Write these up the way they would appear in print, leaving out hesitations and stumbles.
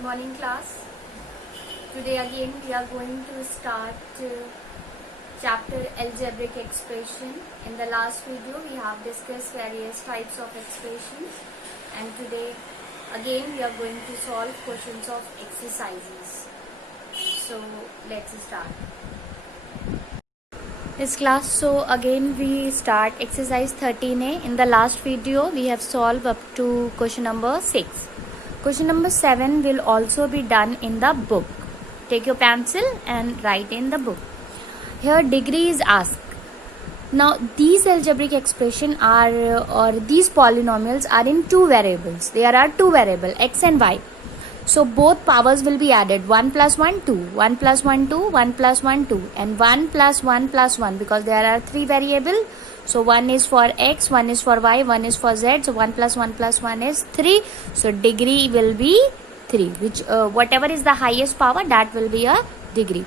Good morning, class. Today again we are going to start chapter algebraic expression. In the last video we have discussed various types of expressions, and today again we are going to solve questions of exercises. So let's start this class. So again we start exercise 13a. In the last video we have solved up to question number 6. Question number 7 will also be done in the book. Take your pencil and write in the book. Here degree is asked. Now these algebraic expression are or these polynomials are in two variables. There are two variables x and y. So both powers will be added. 1 plus 1 2, 1 plus 1 2, 1 plus 1 2, and 1 plus 1 plus 1, because there are three variables. So 1 is for x, 1 is for y, 1 is for z. So 1 plus 1 plus 1 is 3. So degree will be 3, which whatever is the highest power, that will be a degree.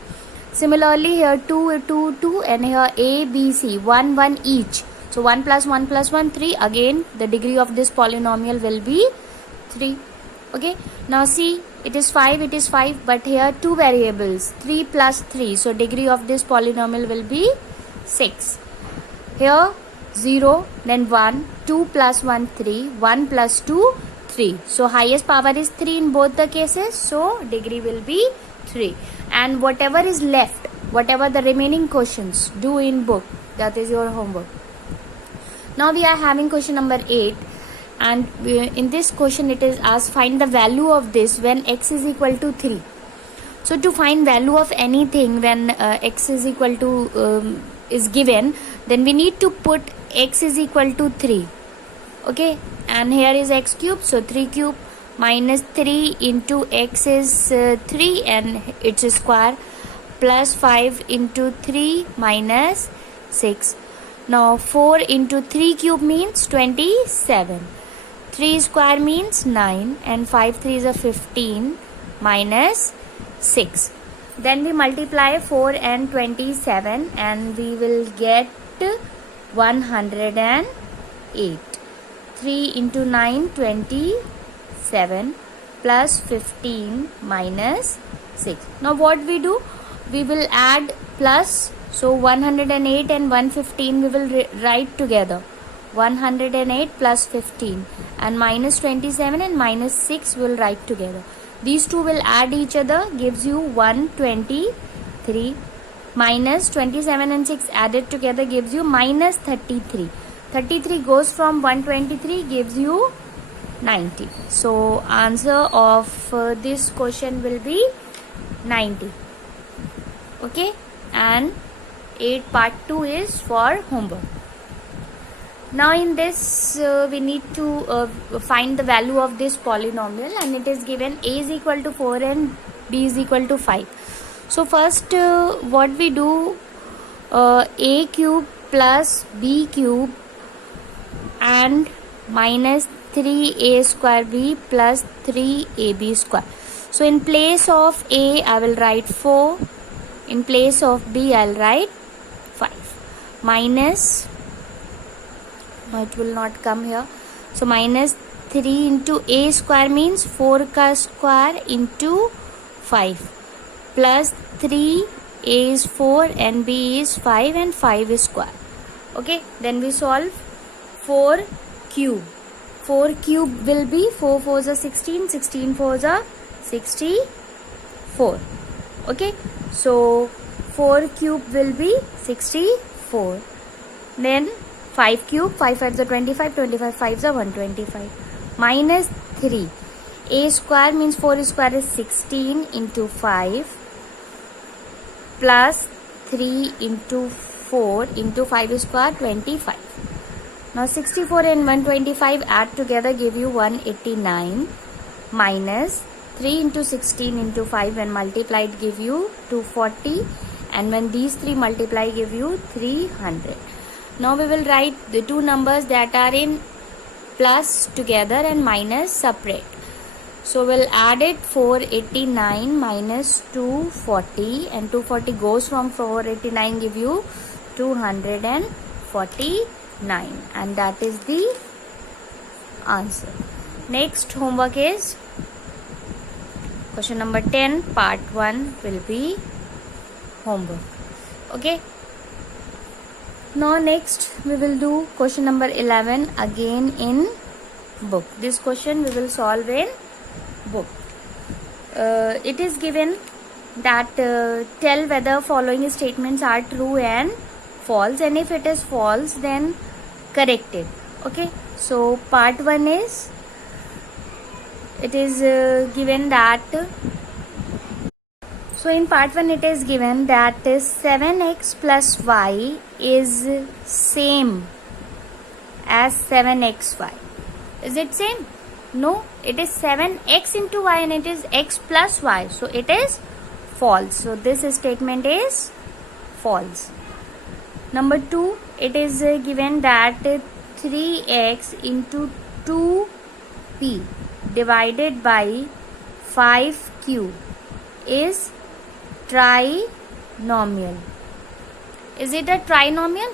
Similarly here 2 2 2, and here a b c 1 1 each. So 1 plus 1 plus 1 3. Again the degree of this polynomial will be 3. Okay, now see, it is 5, but here two variables, 3 plus 3. So degree of this polynomial will be 6. Here 0, then 1, 2 plus 1 3, 1 plus 2 3. So highest power is 3 in both the cases. So degree will be 3. And whatever is left, whatever the remaining questions, do in book. That is your homework. Now we are having question number 8. And in this question it is asked, find the value of this when x is equal to 3. So to find value of anything when x is equal to is given, then we need to put x is equal to 3. Okay, and here is x cube, so 3 cube minus 3 into x is 3 and its square, plus 5 into 3 minus 6. Now 4 into 3 cube means 27. 3 square means 9, and 5 3 is a 15 minus 6. Then we multiply 4 and 27 and we will get 108. 3 into 9 27 plus 15 minus 6. Now what we do? We will add plus. So 108 and 115 we will write together. 108 plus 15, and minus 27 and minus 6 will write together. These two will add each other, gives you 123, minus 27 and 6 added together gives you minus 33. 33 goes from 123, gives you 90. So answer of this question will be 90. Okay, and 8 part 2 is for homework. Now in this we need to find the value of this polynomial, and it is given a is equal to 4 and b is equal to 5. So first what we do, a cube plus b cube and minus 3a square b plus 3ab square. So in place of a I will write 4, in place of b I will write 5, minus, it will not come here. So minus 3 into a square means 4 ka square into 5, plus 3, a is 4 and b is 5 and 5 is square. Okay, then we solve 4 cube. 4 cube will be 4 4s are 16, 16 4s are 64. Okay, so 4 cube will be 64. Then 5 cube, 5 5s are 25, 25 5s are 125, minus 3. A square means 4 square is 16 into 5, plus 3 into 4 into 5 square 25. Now 64 and 125 add together give you 189, minus 3 into 16 into 5 when multiplied give you 240, and when these three multiply give you 300. Now we will write the two numbers that are in plus together and minus separate. So we'll add it, 489 minus 240, and 240 goes from 489 give you 249, and that is the answer. Next homework is Question number 10, part 1 will be homework. Okay. Now next we will do question number 11 again in book. This question we will solve in book. It is given that tell whether following statements are true and false, and if it is false then correct it. Okay, so part 1 is, it is given that, so in part 1 it is given that 7x plus y is same as 7xy. Is it same? No, it is 7x into y and it is x plus y, so it is false. So this statement is false. Number 2, it is given that 3x into 2p divided by 5q is trinomial. Is it a trinomial?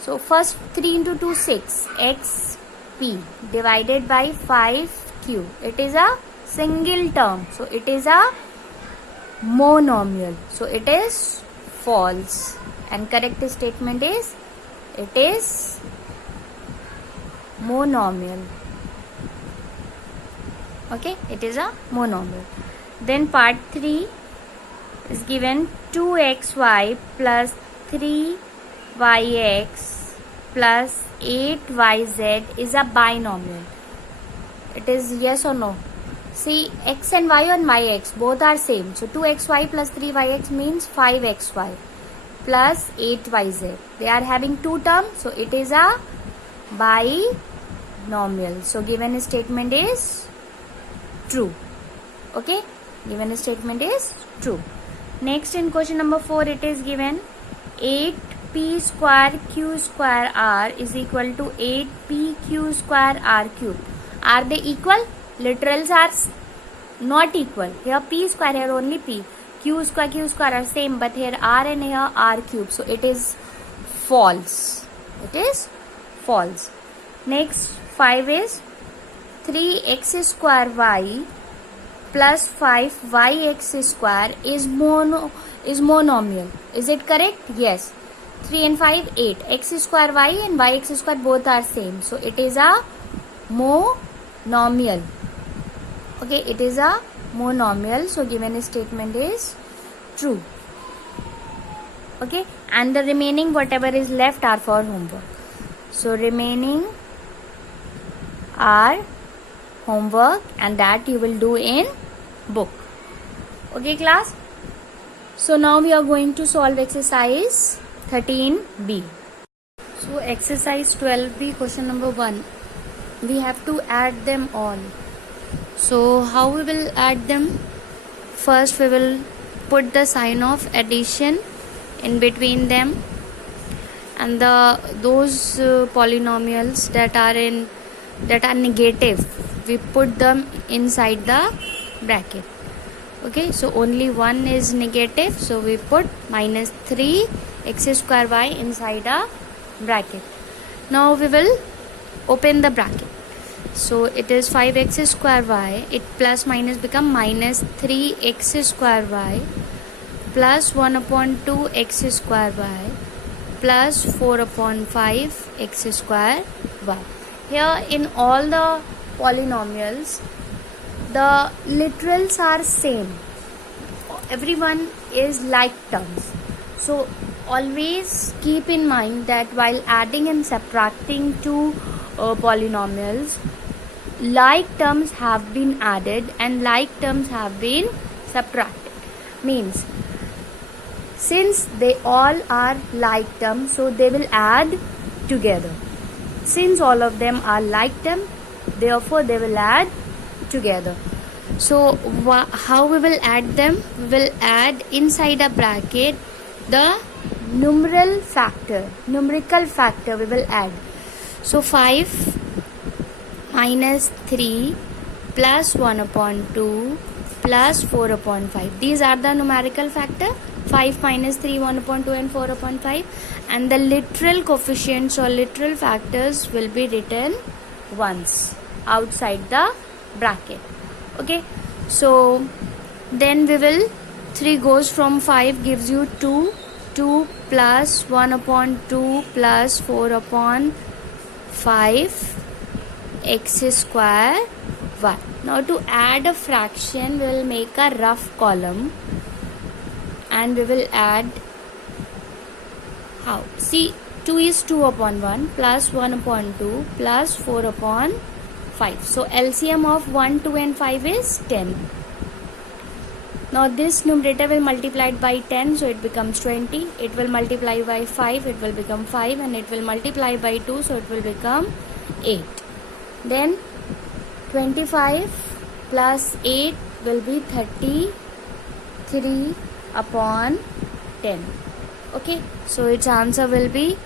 So first 3 into 2, 6, xp divided by 5q. It is a single term, so it is a monomial. So it is false, and correct statement is, it is monomial. Okay, it is a monomial. Then part 3 is given 2xy plus 3yx plus 8yz is a binomial. It is yes or no? See, x and y and yx both are same. So 2xy plus 3yx means 5xy plus 8yz. They are having two terms, so it is a binomial. So given statement is true. Okay, given statement is true. Next, in question number 4, it is given 8p square q square r is equal to 8p q square r cube. Are they equal? Literals are not equal. Here p square, here only p. Q square are same, but here r and here r cube. So it is false. It is false. Next, 5 is 3x square y plus 5yx square is monomial. Is it correct? Yes. 3 and 5, 8. X square y and yx square both are same. So it is a monomial. Okay, it is a monomial. So given statement is true. Okay, and the remaining whatever is left are for homework. So remaining are homework, and that you will do in book. Okay class, so now we are going to solve exercise 13b. So exercise 12b, question number 1, we have to add them all. So how we will add them? First we will put the sign of addition in between them, and those polynomials that are negative, we put them inside the bracket. Okay, so only one is negative, so we put minus 3 x square y inside a bracket. Now we will open the bracket. So it is 5x square y, it plus minus become minus 3x square y plus 1 upon 2 x square y plus 4 upon 5 x square y. Here in all the polynomials, the literals are same. Everyone is like terms. So always keep in mind that while adding and subtracting two polynomials, like terms have been added and like terms have been subtracted. Means since they all are like terms, so they will add together. Since all of them are like term, therefore they will add together. So how we will add them? We will add inside a bracket the numerical factor we will add. So 5 minus 3 plus 1 upon 2 plus 4 upon 5. These are the numerical factor. 5 minus 3, 1 upon 2 and 4 upon 5. And the literal coefficients or literal factors will be written once outside the bracket. Okay. So then we will 3 goes from 5 gives you 2. 2 plus 1 upon 2 plus 4 upon 5 x square y. Now to add a fraction, we will make a rough column and we will add how? See, 2 is 2 upon 1 plus 1 upon 2 plus 4 upon 5. So LCM of 1, 2 and 5 is 10. Now this numerator will multiply it by 10, so it becomes 20. It will multiply by 5, it will become 5, and it will multiply by 2, so it will become 8. Then 25 plus 8 will be 33 upon 10. Okay, so its answer will be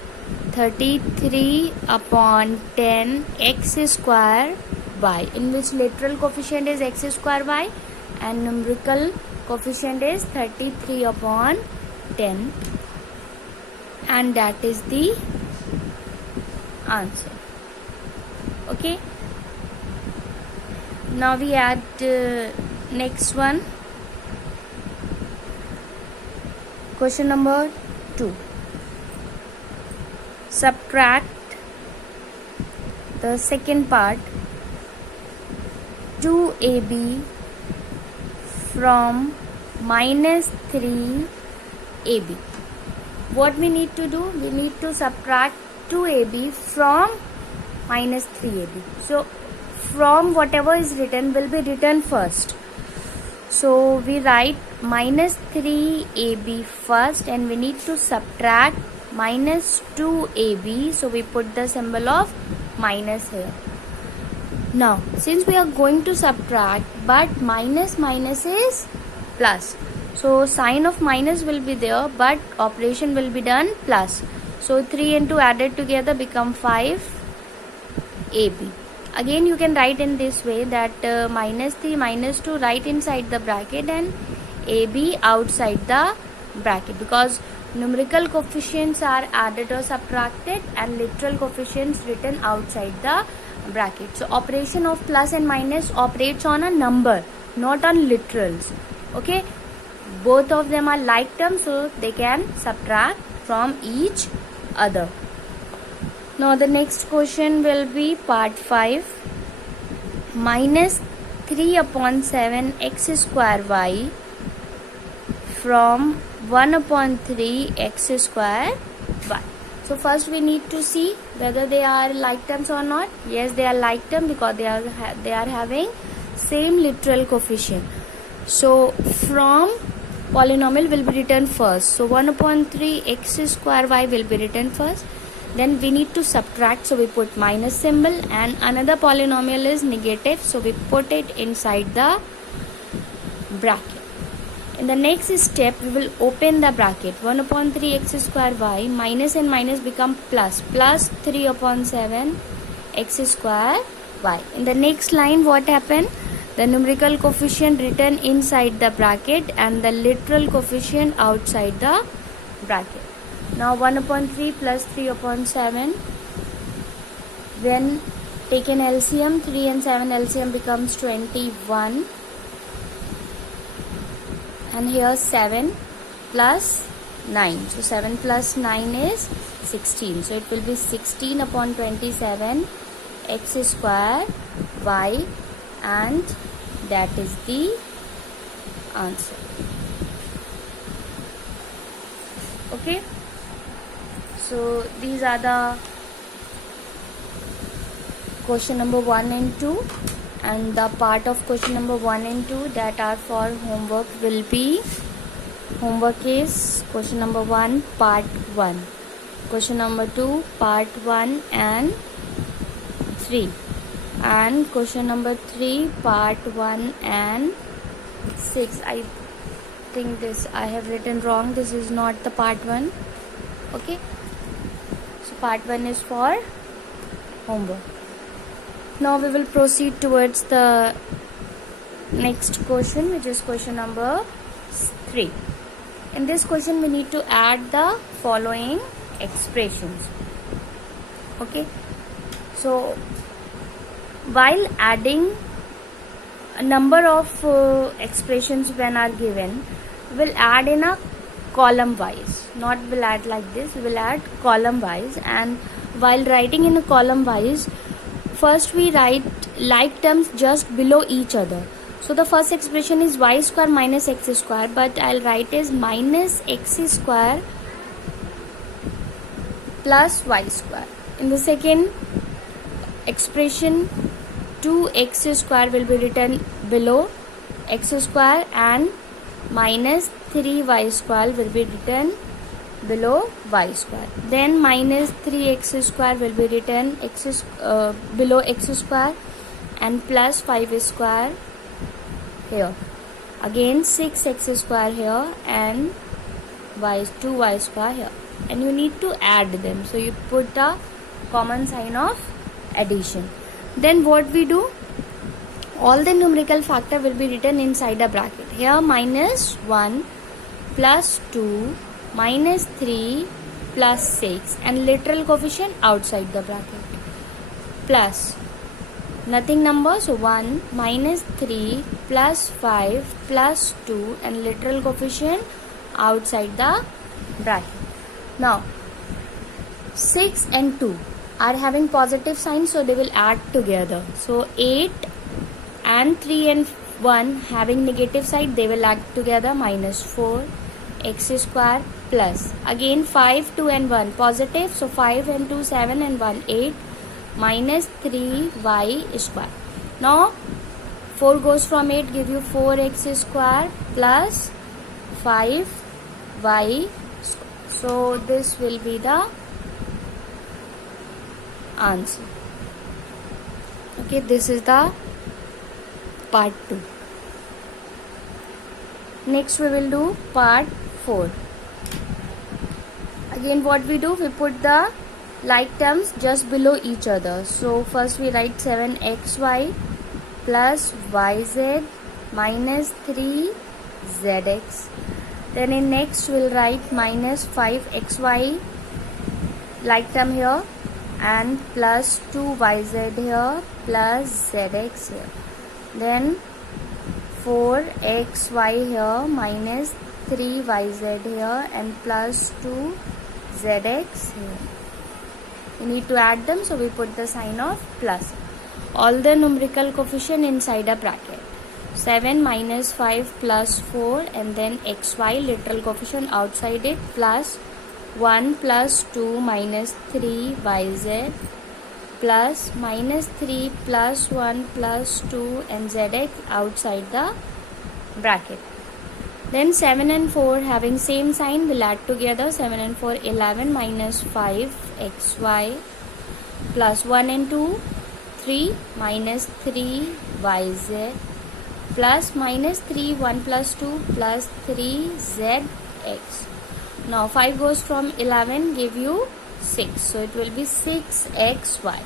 33 upon 10 x square y, in which literal coefficient is x square y and numerical coefficient is 33 upon 10, and that is the answer. Okay, now we add next one, question number 2. Subtract the second part, 2ab from minus 3ab. What we need to do? We need to subtract 2ab from minus 3ab. So from whatever is written will be written first. So we write minus 3ab first and we need to subtract minus 2ab. So we put the symbol of minus here. Now since we are going to subtract, but minus is plus, so sign of minus will be there but operation will be done plus. So 3 and 2 added together become 5ab. Again you can write in this way that minus 3 minus 2 right inside the bracket and ab outside the bracket, because numerical coefficients are added or subtracted and literal coefficients written outside the bracket. So operation of plus and minus operates on a number, not on literals. Okay, both of them are like terms, so they can subtract from each other. Now the next question will be part 5, minus 3 upon 7 x square y from 1 upon 3 x square y. So first we need to see whether they are like terms or not. Yes, they are like term because they are having same literal coefficient. So from polynomial will be written first. So 1 upon 3 x square y will be written first. Then we need to subtract, so we put minus symbol, and another polynomial is negative, so we put it inside the bracket. In the next step we will open the bracket. 1 upon 3 x square y, minus and minus become plus, plus 3 upon 7 x square y. In the next line what happened? The numerical coefficient written inside the bracket and the literal coefficient outside the bracket. Now 1 upon 3 plus 3 upon 7, when taken LCM, 3 and 7 LCM becomes 21, and here 7 plus 9, so 7 plus 9 is 16, so it will be 16 upon 27 x square y, and that is the answer. Okay, so these are the question number 1 and 2, and the part of question number 1 and 2 that are for homework will be, homework is question number 1 part 1, question number 2 part 1 and 3, and question number 3 part 1 and 6. I think this I have written wrong, this is not the part 1. Okay, so part 1 is for homework. Now we will proceed towards the next question, which is question number 3. In this question we need to add the following expressions. Okay, so while adding a number of expressions when are given, will add in a column wise, not will add like this, will add column wise. And while writing in a column wise, first we write like terms just below each other. So the first expression is y square minus x square, but I'll write as minus x square plus y square. In the second expression, 2x square will be written below x square and minus 3y square will be written below y square. Then minus 3x square will be written below x square and plus 5 square here. Again 6x square here and 2y square here. And you need to add them. So you put a common sign of addition. Then what we do? All the numerical factor will be written inside a bracket. Here minus 1 plus 2 minus 3 plus 6 and literal coefficient outside the bracket plus nothing number, so 1 minus 3 plus 5 plus 2 and literal coefficient outside the bracket. Now 6 and 2 are having positive sign, so they will add together. So 8 and 3 and 1 having negative side, they will add together, minus 4 x square plus again 5, 2 and 1 positive, so 5 and 2 7 and 1 8 minus 3y square. Now 4 goes from 8, give you 4x square plus 5y square. So this will be the answer. Okay, this is the part 2. Next we will do part 4. Again what we do, we put the like terms just below each other. So first we write 7xy plus yz minus 3zx. Then in next we'll write minus 5xy like term here and plus 2yz here plus zx here. Then 4xy here minus 3yz here and plus 2zx here. You need to add them, so we put the sign of plus. All the numerical coefficient inside a bracket. 7 minus 5 plus 4 and then xy literal coefficient outside it plus 1 plus 2 minus 3yz plus minus 3 plus 1 plus 2 and zx outside the bracket. Then 7 and 4 having same sign will add together. 7 and 4 11 minus 5 xy plus 1 and 2 3 minus 3 yz plus minus 3 1 plus 2 plus 3 zx. Now 5 goes from 11, give you 6, so it will be 6xy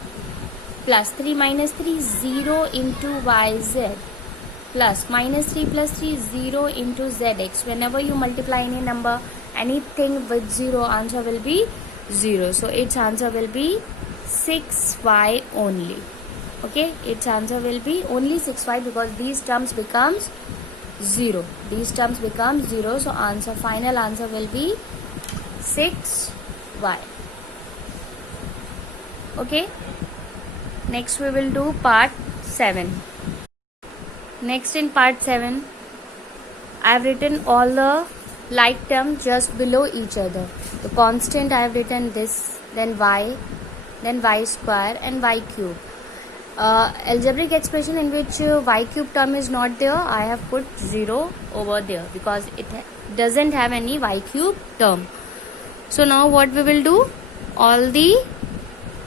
plus 3 minus 3 0 into yz plus minus 3 plus 3 0 into zx. Whenever you multiply any number, anything with 0, answer will be 0. So its answer will be 6y only. Okay, its answer will be only 6y because these terms becomes 0. These terms become 0. So answer, final answer will be 6y. Okay, next we will do part 7. Next in part 7, I have written all the like terms just below each other. The constant I have written this, then y square and y cube. Algebraic expression in which y cube term is not there, I have put 0 over there because it doesn't have any y cube term. So now what we will do, all the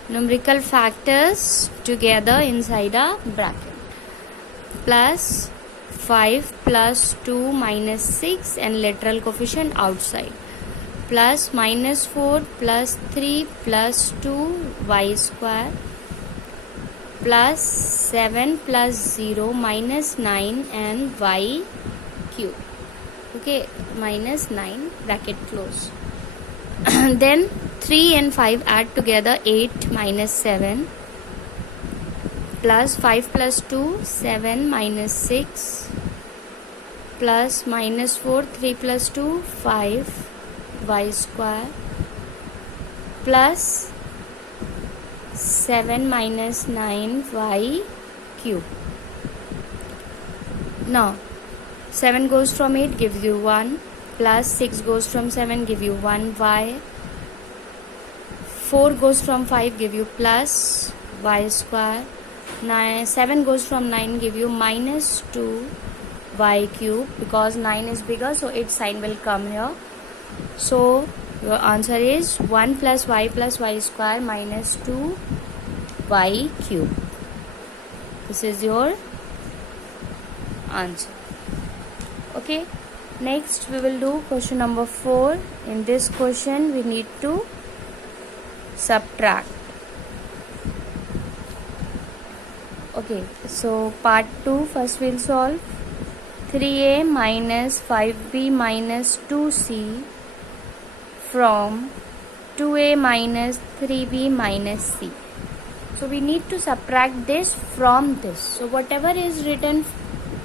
numerical factors together inside a bracket. Plus 5 plus 2 minus 6 and literal coefficient outside plus minus 4 plus 3 plus 2 y square plus 7 plus 0 minus 9 and y cube. Okay, minus 9 bracket close. Then 3 and 5 add together 8 minus 7 plus 5 plus 2 7 minus 6 plus minus 4 3 plus 2 5 y square plus 7 minus 9 y cube. Now 7 goes from 8 gives you 1 plus 6 goes from 7 give you 1 y. 4 goes from 5 give you plus y square. 7 goes from 9 give you minus 2 y cube, because 9 is bigger so its sign will come here. So your answer is 1 plus y square minus 2 y cube. This is your answer. Okay, next we will do question number 4. In this question we need to subtract. Okay, so part 2 first we'll solve. 3a minus 5b minus 2c from 2a minus 3b minus c. So we need to subtract this from this. So whatever is written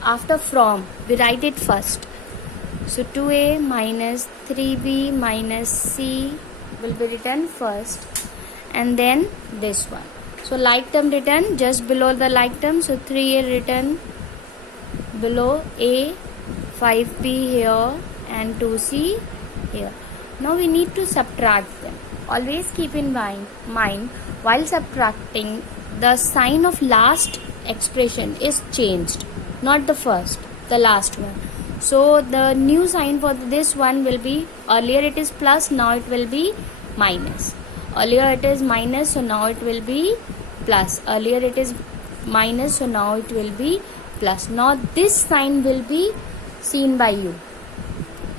after from, we write it first. So 2a minus 3b minus c will be written first, and then this one. So like term written just below the like term. So 3a written below a, 5b here and 2c here. Now we need to subtract them. Always keep in mind while subtracting, the sign of last expression is changed, not the first, the last one. So the new sign for this one will be, earlier it is plus, now it will be minus. Earlier it is minus, so now it will be plus. Earlier it is minus, so now it will be plus. Now this sign will be seen by you,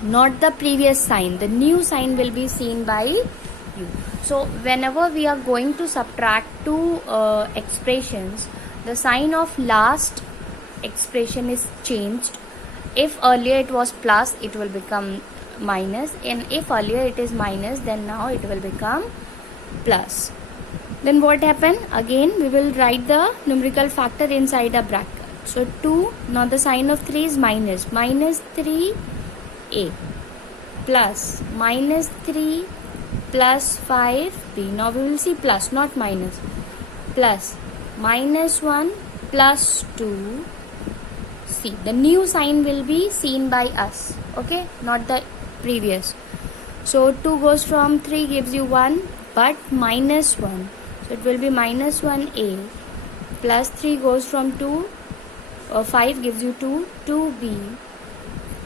not the previous sign. The new sign will be seen by you. So whenever we are going to subtract two expressions, the sign of last expression is changed. If earlier it was plus, it will become minus, and if earlier it is minus, then now it will become plus. Then what happened? Again we will write the numerical factor inside a bracket. So 2, now the sign of 3 is minus. Minus 3a plus minus 3 plus 5b. Now we will see plus, not minus. Plus minus 1 plus 2 c. The new sign will be seen by us, okay, not the previous. So 2 goes from 3 gives you 1, but minus 1. So it will be minus 1a plus 3 goes from 2, 5 gives you 2, 2b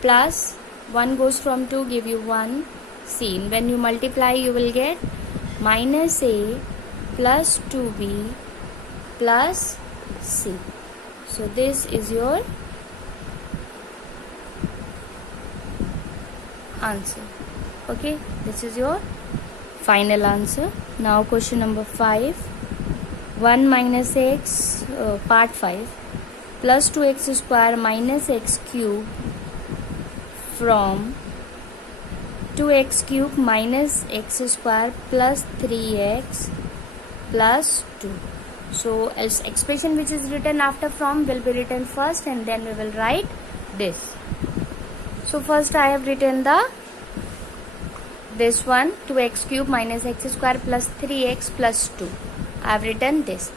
plus 1 goes from 2 give you 1 c. When you multiply you will get minus a plus 2b plus c. So this is your answer. Okay, this is your final answer. Now question number 5. 1 minus x, part 5, plus 2x square minus x cube from 2x cube minus x square plus 3x plus 2. So as expression which is written after from will be written first, and then we will write this. So first I have written this one, 2x cube minus x square plus 3x plus 2. I have written this.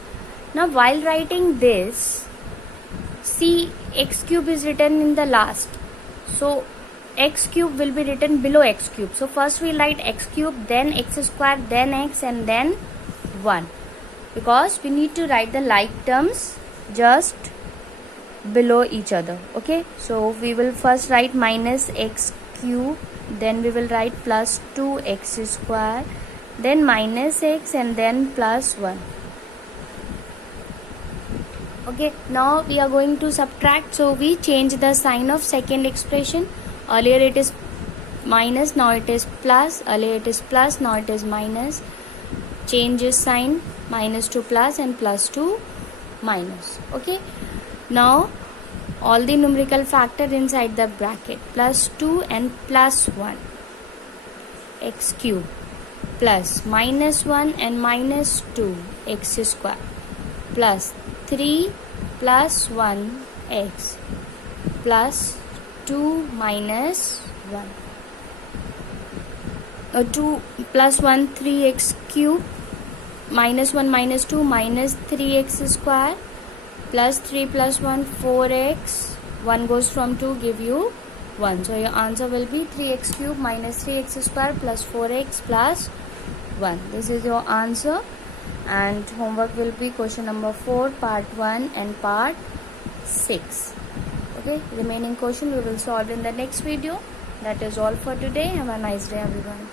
Now while writing this, see x cube is written in the last. So x cube will be written below x cube. So first we write x cube, then x square, then x, and then 1. Because we need to write the like terms just below each other. Okay, so we will first write minus x cube, then we will write plus 2x square, then minus x, and then plus 1. Okay, now we are going to subtract. So we change the sign of second expression. Earlier it is minus, now it is plus. Earlier it is plus, now it is minus. Change is sign, minus to plus and plus to minus. Okay, now all the numerical factor inside the bracket, plus 2 and plus 1, x cube, plus minus 1 and minus 2 x square, plus 3 plus 1x plus 2 minus 1. 2 plus 1 3x cube minus 1 minus 2 minus 3x square plus 3 plus 1 4x. 1 goes from 2 give you 1. So your answer will be 3x cube minus 3x square plus 4x plus 1. This is your answer, and homework will be question number 4 part 1 and part 6. Okay, remaining question we will solve in the next video. That is all for today. Have a nice day everyone.